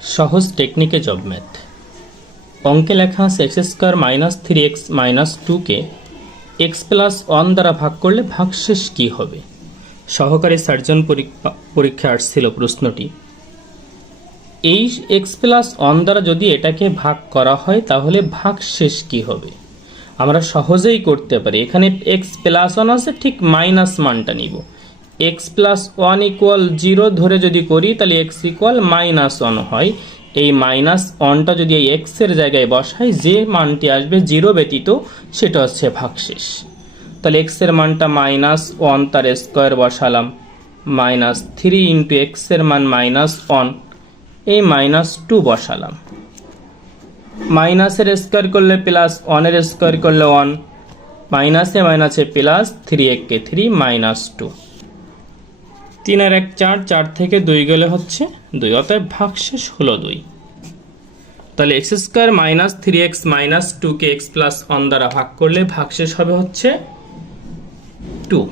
সহজ টেকনিকে job math অঙ্কে লেখা আছে X square minus 3x minus 2কে এক্স প্লাস 1 দ্বারা ভাগ করলে ভাগশেষ কী হবে। সহকারী সার্জন পরীক্ষা আসছিল প্রশ্নটি। এই এক্স প্লাস 1 দ্বারা যদি এটাকে ভাগ করা হয় তাহলে ভাগশেষ কী হবে আমরা সহজেই করতে পারি। এখানে এক্স প্লাস 1 আছে, ঠিক মাইনাস মানটা নিব। এক্স প্লাস 1 ইকুয়াল 0 ধরে যদি করি তাহলে এক্স ইকুয়াল -1 হয়। এই -1টা যদি এই এক্সের জায়গায় বসাই, যে মানটি আসবে 0 ব্যতীত সেটা হচ্ছে ভাগশেষ। তাহলে এক্সের মানটা -1, তার স্কোয়ার বসালাম, -3 ইন্টু এক্সের মান -1, এই -2 বসালাম। মাইনাসের স্কোয়ার করলে প্লাস, 1-এর স্কোয়ার করলে 1, মাইনাসে মাইনাসে প্লাস, 3 একে 3, -2। 3 আর 1 4, 4 থেকে 2 গেলে হচ্ছে 2, অতএব ভাগশেষ হলো 2। তাহলে X square minus 3x minus 2কে এক্স প্লাস 1 দ্বারা ভাগ করলে ভাগশেষ হবে হচ্ছে 2।